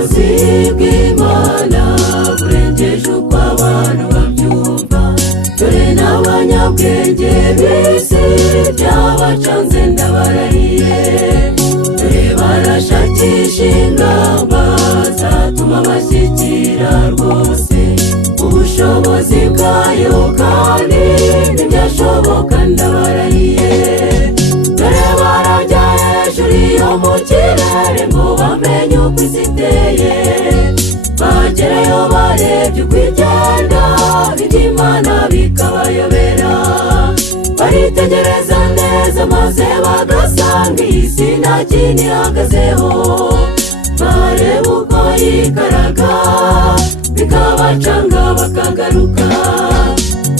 ubushobozi bw'Imana burengeje uko abantu babyumva. Dore n'abanyabwenge b'isi byabacanze ndabarahiye. Dore barashakisha ingamba zatuma bashyikira rwose ubushobozi bwayo, kandi ntibyashoboka ndabarahiye. Dore barajya hejuru yo mu kirere ngo bamenye uko isi iteye. Bagerayo barebye uko igenda, iby'Imana bikabayobera. Baritegereza neza maze bagasanga iyi si nta kintu ihagazeho. Bareba uko yikaraga bikabacanga bakagaruka.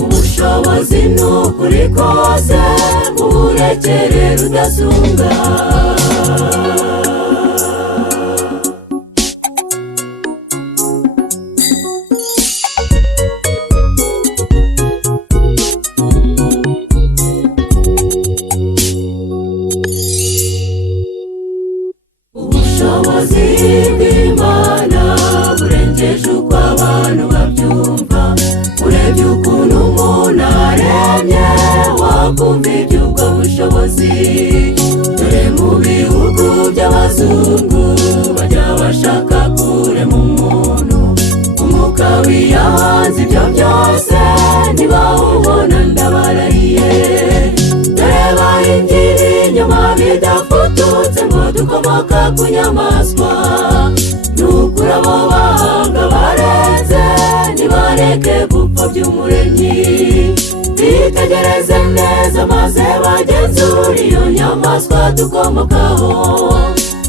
Ubushobozi n'ukuri kose muburekere rudasumbwa. Ubushobozi bw'Imana burengeje uko abantu babyumva. Urebye ukuntu umuntu aremye wakumva iby'ubwo bushobozi. Dore mu bihugu by'abazungu bajya bashaka kurema umuntu. Umwuka wiyahanze ibyo byose ntibawubona ndabarahiye. Dore bahingira inyuma bidafututse ngo dukomoka ku nyamaswa. Nukuri abo bahanga barenze nibareke gupfa by'Umuremyi. Bitegereze neza maze bagenzure iyo nyamaswa dukomokaho.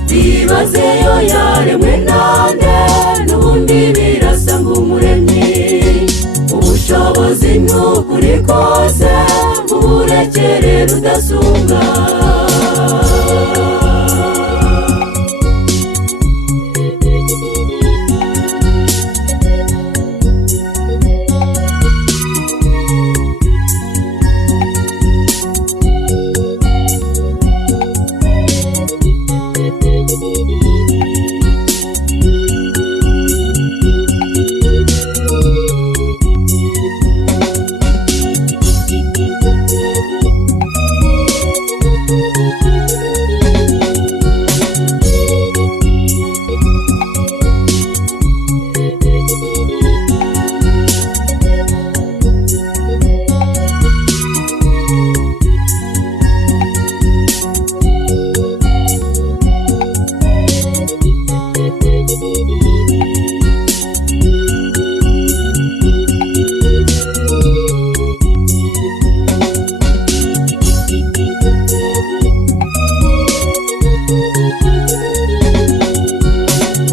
Bibaze yo yaremwe nande, n'ubundi birasa ng'Umuremyi. Ubushobozi n'ukuri kose muburekere rudasumbwa.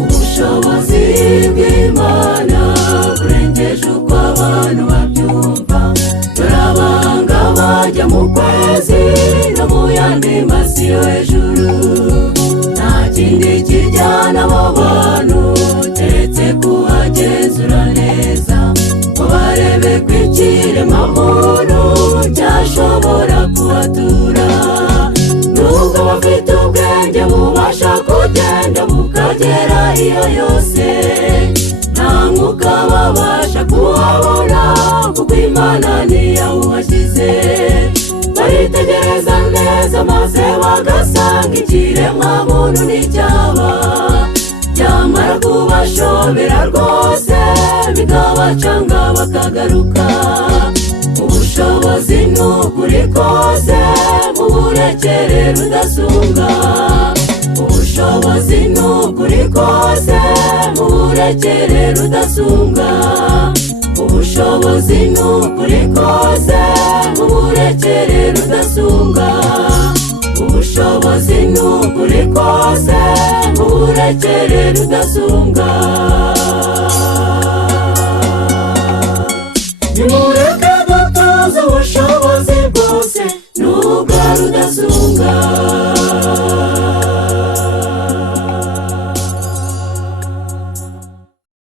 Ubushobozi bw'Imana burengeje uko abantu babyumva. Dore abahanga bajya mu kwezi no mu yandi masi yo hejuru. Nta kindi kijyana abo bantu keretse kuhagenzura neza, ngo barebe ko ikiremwamuntu cyashobora kuhatura. Nubwo bafite ubwenge bubasha kugenda bukagera iyo yose, nta mwuka babasha kuhabona kuko Imana ntiyawuhashyize. Baritegereza neza maze bagasanga ikiremwamuntu nticyaba. Byamara kubashobera rwose bikabacanga bakagaruka. Ubushobozi n'ukuri kose muburekere rudasumbwa. Ubushobozi n'ukuri kose muburekere rudasumbwa. Ubushobozi n'ukuri kose muburekere rudasumbwa. Ubushobozi n'ukuri kose muburekere rudasumbwa.